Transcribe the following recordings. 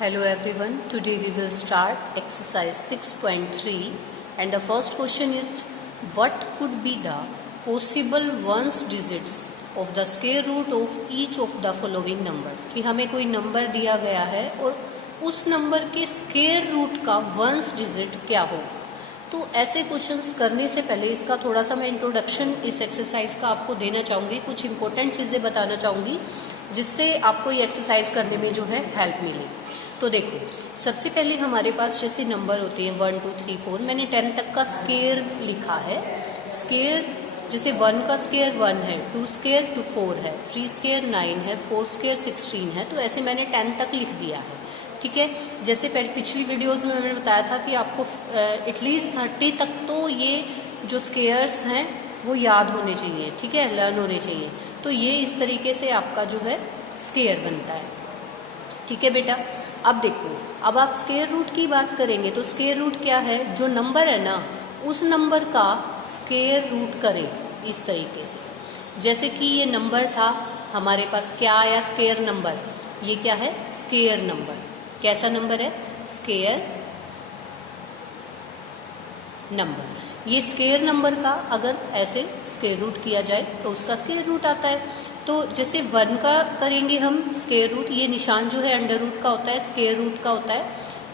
Hello everyone, today we will start exercise 6.3 and the first question is what could be the possible ones digits of the square root of each of the following number। कि हमें कोई number दिया गया है और उस number के square root का वंस डिजिट क्या हो। तो ऐसे क्वेश्चंस करने से पहले इसका थोड़ा सा मैं इंट्रोडक्शन इस एक्सरसाइज का आपको देना चाहूँगी, कुछ इंपॉर्टेंट चीज़ें बताना चाहूँगी जिससे आपको ये एक्सरसाइज करने में जो है हेल्प मिलेगी। तो देखो, सबसे पहले हमारे पास जैसे नंबर होते हैं 1 2 3 4, मैंने 10 तक का स्क्वायर लिखा है। स्क्वायर जैसे 1 का स्क्वायर 1 है, 2 स्क्वायर 4 है, 3 स्क्वायर 9 है, 4 स्क्वायर 16 है। तो ऐसे मैंने 10 तक लिख दिया है, ठीक है। जैसे पिछली वीडियोस में मैंने बताया था कि आपको एटलीस्ट 30 तक तो ये जो स्क्वायर्स हैं वो याद होने चाहिए, ठीक है, लर्न होने चाहिए। तो ये इस तरीके से आपका जो है स्क्वायर बनता है, ठीक है बेटा। अब देखो, अब आप स्क्वायर रूट की बात करेंगे तो स्क्वायर रूट क्या है, जो नंबर है ना उस नंबर का स्क्वायर रूट करें इस तरीके से। जैसे कि ये नंबर था हमारे पास, क्या आया स्क्वायर नंबर, ये क्या है स्क्वायर नंबर। कैसा नंबर है, स्क्वायर नंबर। ये स्क्वायर नंबर का अगर ऐसे स्क्वायर रूट किया जाए तो उसका स्क्वायर रूट आता है। तो जैसे 1 का करेंगे हम स्क्वायर रूट, ये निशान जो है अंडर रूट का होता है, स्क्वायर रूट का होता है,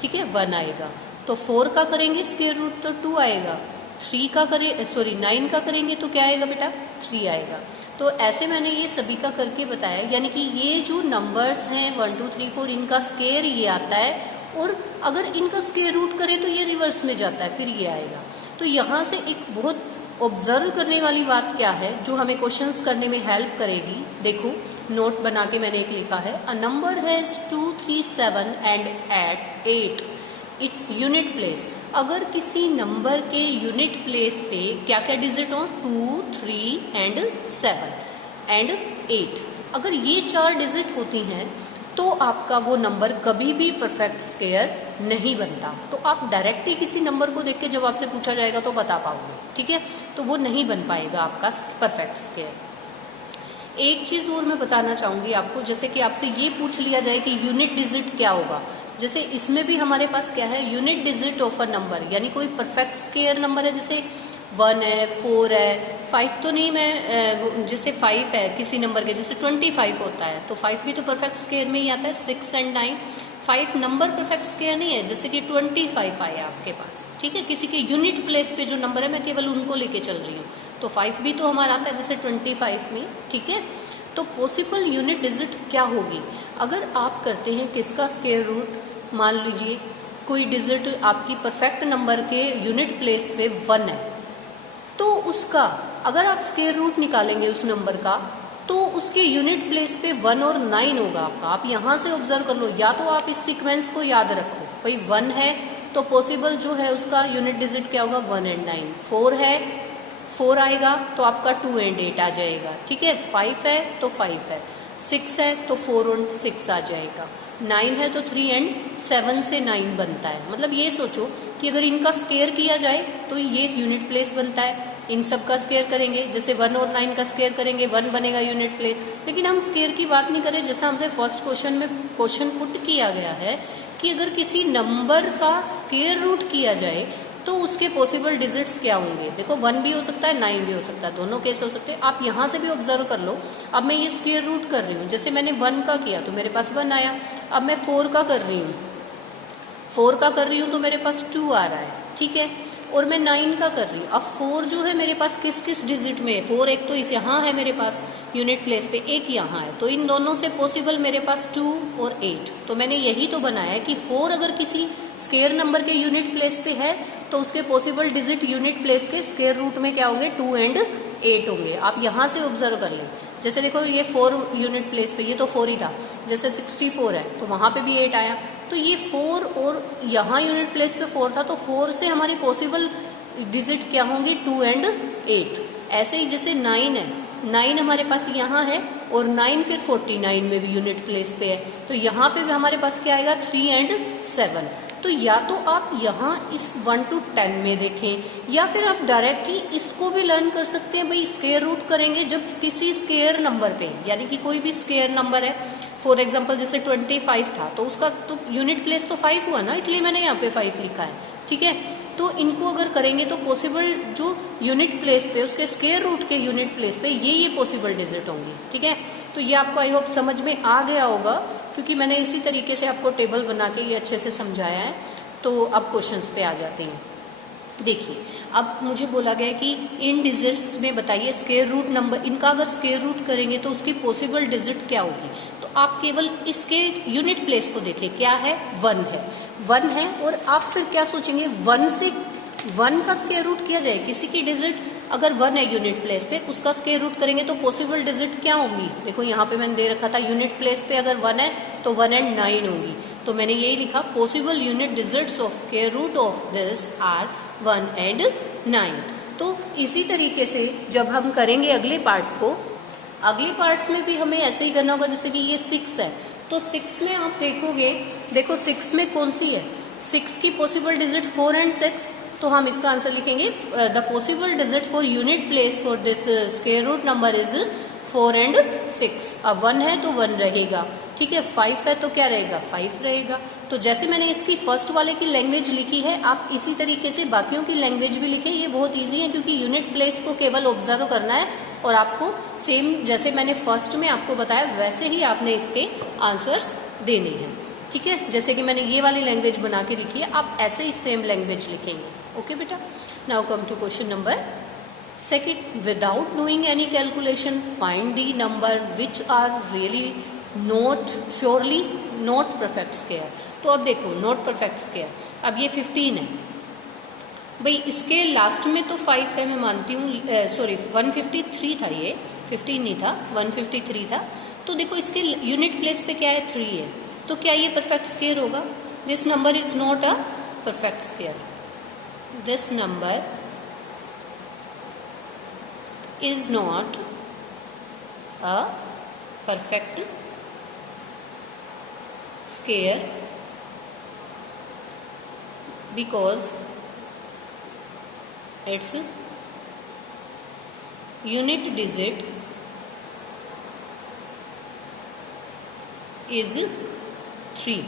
ठीक है, 1 आएगा। तो 4 का करेंगे स्क्वायर रूट तो 2 आएगा। 3 का 9 का करेंगे तो क्या आएगा बेटा, 3 आएगा। तो ऐसे मैंने ये सभी का करके बताया, यानी कि ये जो नंबर्स हैं 1 2 3 4 इनका स्क्वायर ये आता है, और अगर इनका स्क्वायर रूट करें तो ये रिवर्स में जाता है, फिर ये आएगा। तो यहाँ से एक बहुत ऑब्जर्व करने वाली बात क्या है जो हमें क्वेश्चंस करने में हेल्प करेगी। देखो, नोट बना के मैंने एक लिखा है, a number has 2 3 7 and 8 its unit place. अगर किसी नंबर के यूनिट प्लेस पे क्या क्या डिजिट हो, 2 3 एंड 7 एंड 8, अगर ये 4 डिजिट होती हैं तो आपका वो नंबर कभी भी परफेक्ट स्क्वायर नहीं बनता। तो आप डायरेक्टली किसी नंबर को देख के जब आपसे पूछा जाएगा तो बता पाओगे, ठीक है, तो वो नहीं बन पाएगा आपका परफेक्ट स्क्वायर। एक चीज़ और मैं बताना चाहूँगी आपको, जैसे कि आपसे ये पूछ लिया जाए कि यूनिट डिजिट क्या होगा। जैसे इसमें भी हमारे पास क्या है, unit digit of a number, यानी कोई परफेक्ट स्क्वायर नंबर है, जैसे 1 है, 4 है, 5 तो नहीं, मैं जैसे 5 है किसी नंबर के, जैसे 25 होता है तो 5 भी तो परफेक्ट स्क्वायर में ही आता है। 6 एंड 9, 5 नंबर परफेक्ट स्क्वायर नहीं है, जैसे कि 25 आया आपके पास, ठीक है। किसी के यूनिट प्लेस पे जो नंबर है मैं केवल उनको लेके चल रही हूँ, तो 5 भी तो हमारा आता है जैसे 25 में, ठीक है। तो पॉसिबल यूनिट डिजिट क्या होगी, अगर आप करते हैं किसका स्क्वायर रूट, मान लीजिए कोई डिजिट आपकी परफेक्ट नंबर के यूनिट प्लेस पे 1 है, तो उसका अगर आप स्क्वायर रूट निकालेंगे उस नंबर का तो उसके यूनिट प्लेस पे 1 और 9 होगा आपका। आप यहाँ से ऑब्जर्व कर लो, या तो आप इस सीक्वेंस को याद रखो, भाई 1 है तो पॉसिबल जो है उसका यूनिट डिजिट क्या होगा, 1 एंड 9। 4 है, 4 आएगा तो आपका 2 एंड 8 आ जाएगा, ठीक है। 5 है तो 5 है, 6 है तो 4 और 6 आ जाएगा, 9 है तो 3 एंड 7 से 9 बनता है। मतलब ये सोचो कि अगर इनका स्क्वायर किया जाए तो ये यूनिट प्लेस बनता है। इन सब का स्क्वायर करेंगे, जैसे 1 और 9 का स्क्वायर करेंगे 1 बनेगा यूनिट प्लेस। लेकिन हम स्क्वायर की बात नहीं करें, जैसा हमसे फर्स्ट क्वेश्चन में क्वेश्चन पुट किया गया है कि अगर किसी नंबर का स्क्वायर रूट किया जाए तो उसके पॉसिबल डिजिट्स क्या होंगे। देखो 1 भी हो सकता है, 9 भी हो सकता है, दोनों केस हो सकते हैं। आप यहाँ से भी ऑब्जर्व कर लो। अब मैं ये स्क्वायर रूट कर रही हूँ, जैसे मैंने 1 का किया तो मेरे पास 1 आया। अब मैं 4 का कर रही हूँ, 4 का कर रही हूँ तो मेरे पास 2 आ रहा है, ठीक है। और मैं 9 का कर रही हूँ। अब 4 जो है मेरे पास किस किस डिजिट में है, 4 एक तो इस यहाँ है मेरे पास यूनिट प्लेस पे, एक यहाँ है, तो इन दोनों से पॉसिबल मेरे पास 2 और 8। तो मैंने यही तो बनाया कि 4 अगर किसी स्क्वायर नंबर के यूनिट प्लेस पे है तो उसके पॉसिबल डिजिट यूनिट प्लेस के स्क्वायर रूट में क्या होंगे, 2 एंड 8 होंगे। आप यहाँ से ऑब्जर्व कर लें, जैसे देखो ये 4 यूनिट प्लेस पे, ये तो 4 ही था, जैसे 64 है तो वहाँ पे भी 8 आया। तो ये 4 और यहाँ यूनिट प्लेस पे 4 था, तो 4 से हमारी पॉसिबल डिजिट क्या होंगी, 2 एंड 8। ऐसे ही जैसे 9 है, 9 हमारे पास यहाँ है और 9 फिर 49 में भी यूनिट प्लेस पे है, तो यहाँ पे भी हमारे पास क्या आएगा, 3 एंड 7। तो या तो आप यहाँ इस 1 to 10 में देखें, या फिर आप डायरेक्टली इसको भी लर्न कर सकते हैं। भाई स्क्वायर रूट करेंगे जब किसी स्क्वायर नंबर पे, यानी कि कोई भी स्क्वायर नंबर है, फॉर एग्जाम्पल जैसे 25 था तो उसका तो यूनिट प्लेस तो 5 हुआ ना, इसलिए मैंने यहाँ पे 5 लिखा है। ठीक है, तो इनको अगर करेंगे तो पॉसिबल जो यूनिट प्लेस पे उसके स्क्वायर रूट के यूनिट प्लेस पे ये पॉसिबल डिजिट होंगी। ठीक है, तो ये आपको आई होप समझ में आ गया होगा, क्योंकि मैंने इसी तरीके से आपको टेबल बना के ये अच्छे से समझाया है। तो अब क्वेश्चंस पे आ जाते हैं। देखिए, अब मुझे बोला गया है कि इन डिजिट्स में बताइए स्क्वायर रूट नंबर, इनका अगर स्क्वायर रूट करेंगे तो उसकी पॉसिबल डिजिट क्या होगी। तो आप केवल इसके यूनिट प्लेस को देखिए, क्या है, 1 है, 1 है। और आप फिर क्या सोचेंगे, 1 से 1 का स्क्वायर रूट किया जाए किसी की डिजिट, अगर 1 है यूनिट प्लेस पे उसका स्क्वायर रूट करेंगे तो पॉसिबल डिजिट क्या होंगी। देखो यहाँ पे मैंने दे रखा था यूनिट प्लेस पे अगर 1 है तो 1 एंड 9 होंगी, तो मैंने यही लिखा possible unit digits of square root of this are 1 and 9। तो इसी तरीके से जब हम करेंगे अगले पार्ट्स को, अगले पार्ट्स में भी हमें ऐसे ही करना होगा। जैसे कि ये 6 है, तो 6 में आप देखोगे, देखो 6 में कौन सी है, 6 की पॉसिबल डिजिट 4 एंड 6, तो हम इसका आंसर लिखेंगे the possible digit for unit place for this square root number is 4 and 6। अब 1 है तो 1 रहेगा, ठीक है, 5 है तो क्या रहेगा, 5 रहेगा। तो जैसे मैंने इसकी फर्स्ट वाले की लैंग्वेज लिखी है, आप इसी तरीके से बाकियों की लैंग्वेज भी लिखें। ये बहुत इजी है, क्योंकि यूनिट प्लेस को केवल ऑब्जर्व करना है और आपको सेम जैसे मैंने फर्स्ट में आपको बताया वैसे ही आपने इसके आंसर्स देने हैं। ठीक है, जैसे कि मैंने ये वाली लैंग्वेज बना के लिखी है, आप ऐसे ही सेम लैंग्वेज लिखेंगे। ओके बेटा, now come to question number second. Without doing any calculation find the number which are really not surely not perfect square. तो अब देखो नॉट परफेक्ट स्क्वायर, अब ये 15 है भाई, इसके लास्ट में तो 5 है मैं मानती हूँ, सॉरी 153 था, ये 15 नहीं था, 153 था। तो देखो इसके यूनिट प्लेस पे क्या है, 3 है, तो क्या ये परफेक्ट स्क्वायर होगा। This number is not a perfect square, this number is not a perfect square because its unit digit is 3,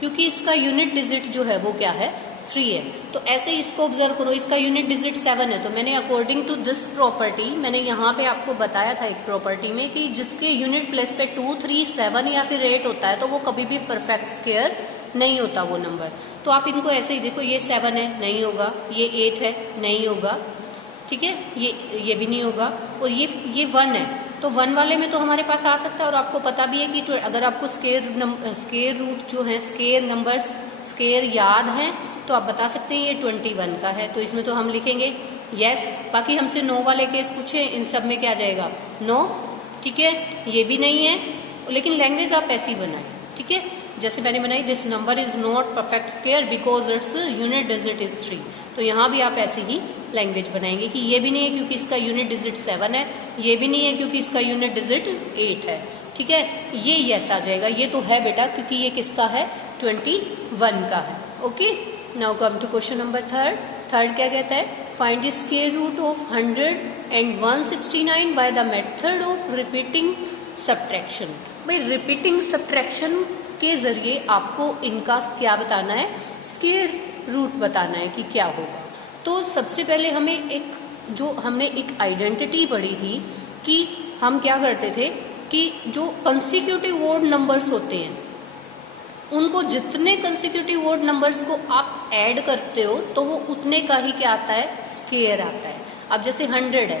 क्योंकि इसका यूनिट डिजिट जो है वो क्या है, 3 है। तो ऐसे इसको ऑब्जर्व करो, इसका यूनिट डिजिट 7 है, तो मैंने अकॉर्डिंग टू दिस प्रॉपर्टी, मैंने यहाँ पे आपको बताया था एक प्रॉपर्टी में कि जिसके यूनिट प्लेस पे 2, 3, 7 या फिर 8 होता है तो वो कभी भी परफेक्ट स्क्वायर नहीं होता वो नंबर। तो आप इनको ऐसे ही देखो, ये 7 है, नहीं होगा, ये 8 है, नहीं होगा, ठीक है, ये भी नहीं होगा, और ये 1 है, तो 1 वाले में तो हमारे पास आ सकता है। और आपको पता भी है कि अगर आपको स्क्वायर रूट जो है, स्क्वायर नंबर्स स्क्वायर याद हैं, तो आप बता सकते हैं ये 21 का है, तो इसमें तो हम लिखेंगे यस। बाकी हमसे 9 वाले केस पूछे, इन सब में क्या जाएगा, 9, ठीक है, ये भी नहीं है, लेकिन लैंग्वेज आप ऐसी बनाएं। ठीक है, जैसे मैंने बनाई, this number is not perfect square because its unit digit is 3, तो यहाँ भी आप ऐसे ही लैंग्वेज बनाएंगे कि ये भी नहीं है क्योंकि इसका यूनिट डिजिट 7 है, ये भी नहीं है क्योंकि इसका यूनिट डिजिट 8 है। ठीक है, ये यस आ जाएगा, ये तो है बेटा क्योंकि ये किसका है, 21 का है। Okay, now come to question number third. Third क्या कहता है, find the square root of 100 and 169 by the method of repeating subtraction. भाई रिपीटिंग सब्ट्रैक्शन के जरिए आपको इनका क्या बताना है, स्क्वायर रूट बताना है कि क्या होगा। तो सबसे पहले हमें हमने एक आइडेंटिटी पढ़ी थी कि हम क्या करते थे कि जो कंसेक्यूटिव ऑड नंबर्स होते हैं उनको, जितने कंसेक्यूटिव ऑड नंबर्स को आप ऐड करते हो तो वो उतने का ही क्या आता है, स्क्वायर आता है। अब जैसे 100 है,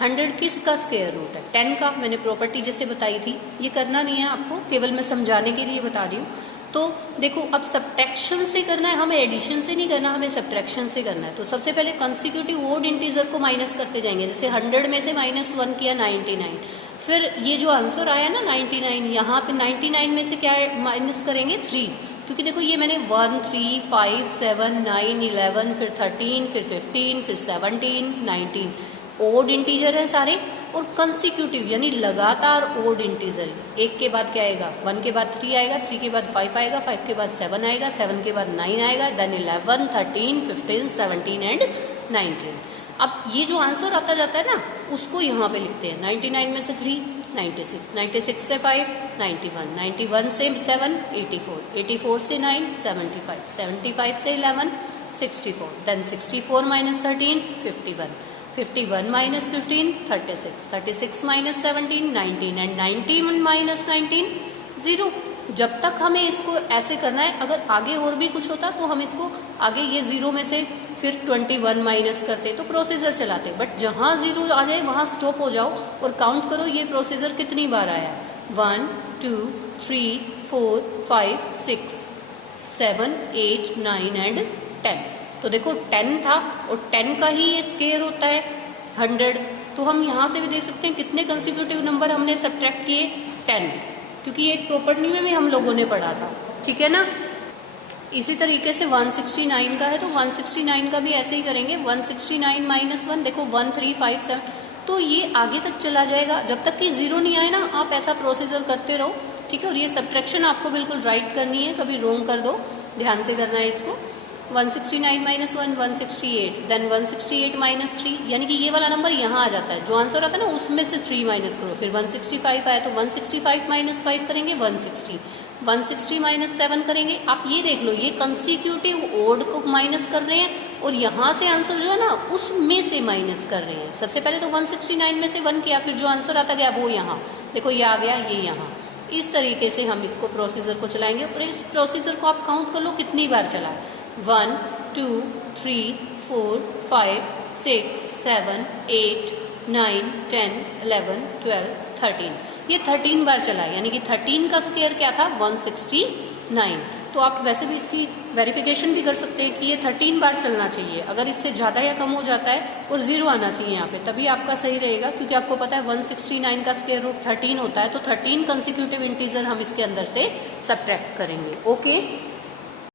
100 किसका स्क्वायर रूट है, 10 का। मैंने प्रॉपर्टी जैसे बताई थी, ये करना नहीं है आपको, केवल मैं समझाने के लिए बता रही हूँ। तो देखो अब सब्ट्रैक्शन से करना है हमें, एडिशन से नहीं करना, हमें सब्ट्रैक्शन से करना है। तो सबसे पहले कंसेक्यूटिव ऑड इंटीजर को माइनस करते जाएंगे। जैसे 100 में से -1 किया 99, फिर ये जो आंसर आया ना 99, यहाँ पे 99 में से क्या माइनस करेंगे, 3, क्योंकि देखो ये मैंने 1, 3, 5, 7, 9, 11, फिर 13, फिर 15, फिर 17, 19 ओड इंटीजर है सारे, और कंसेक्यूटिव यानी लगातार ओड इंटीजर। एक के बाद क्या आएगा, 1 के बाद 3 आएगा, 3 के बाद 5 आएगा, 5 के बाद 7 आएगा, 7 के बाद 9 आएगा, देन 11, 13, 15, 17 एंड 19। अब ये जो आंसर आता जाता है ना, उसको यहाँ पे लिखते हैं। 99 में से 3, 96, 96 से 5 91, 91 से 7 84, 84 से 9 75, 75 से 11 64, then 64 minus 13 51, 51 minus 15 36, 36 minus 17 19 and 91 minus 19 0। जब तक हमें इसको ऐसे करना है, अगर आगे और भी कुछ होता तो हम इसको आगे ये 0 में से फिर 21 माइनस करते तो प्रोसीजर चलाते, बट जहाँ 0 आ जाए वहाँ स्टॉप हो जाओ और काउंट करो ये प्रोसीजर कितनी बार आया। 1 2 3 4 5 6 7 8 9 एंड 10। तो देखो 10 था और 10 का ही ये स्केयर होता है 100। तो हम यहाँ से भी देख सकते हैं कितने कंसेक्यूटिव नंबर हमने सब्ट्रैक्ट किए 10, क्योंकि ये एक प्रॉपर्टी में भी हम लोगों ने पढ़ा था, ठीक है ना। इसी तरीके से 169 का है तो 169 का भी ऐसे ही करेंगे। 169 माइनस 1 देखो 1357, तो ये आगे तक चला जाएगा जब तक कि 0 नहीं आए ना। आप ऐसा प्रोसीजर करते रहो, ठीक है। और ये सब्ट्रैक्शन आपको बिल्कुल राइट करनी है, कभी रोंग कर दो, ध्यान से करना है इसको। 169 माइनस 1 168, देन 168 माइनस 3, यानी कि ये वाला नंबर यहाँ आ जाता है, जो आंसर आता है ना उसमें से 3 माइनस करो। फिर 165 आया तो 165 माइनस 5 करेंगे 160, 160 माइनस 7 करेंगे। आप ये देख लो, ये कंसिक्यूटिव ओड को माइनस कर रहे हैं और यहाँ से आंसर जो है ना उसमें से माइनस कर रहे हैं। सबसे पहले तो 169 में से 1 किया, फिर जो आंसर आता गया वो यहाँ देखो, ये आ गया, ये यहाँ। इस तरीके से हम इसको प्रोसीजर को चलाएंगे और इस प्रोसीजर को आप काउंट कर लो कितनी बार चला है। 1 2 3 4 5 6 7 8 9 10 11 12 13, ये 13 बार चला है, यानी कि 13 का स्केयर क्या था 169। तो आप वैसे भी इसकी वेरिफिकेशन भी कर सकते हैं कि ये 13 बार चलना चाहिए। अगर इससे ज़्यादा या कम हो जाता है और 0 आना चाहिए यहाँ पे, तभी आपका सही रहेगा, क्योंकि आपको पता है 169 का स्केयर रूट 13 होता है। तो 13 कंसेक्यूटिव इंटीजर हम इसके अंदर से सब्ट्रैक्ट करेंगे। ओके।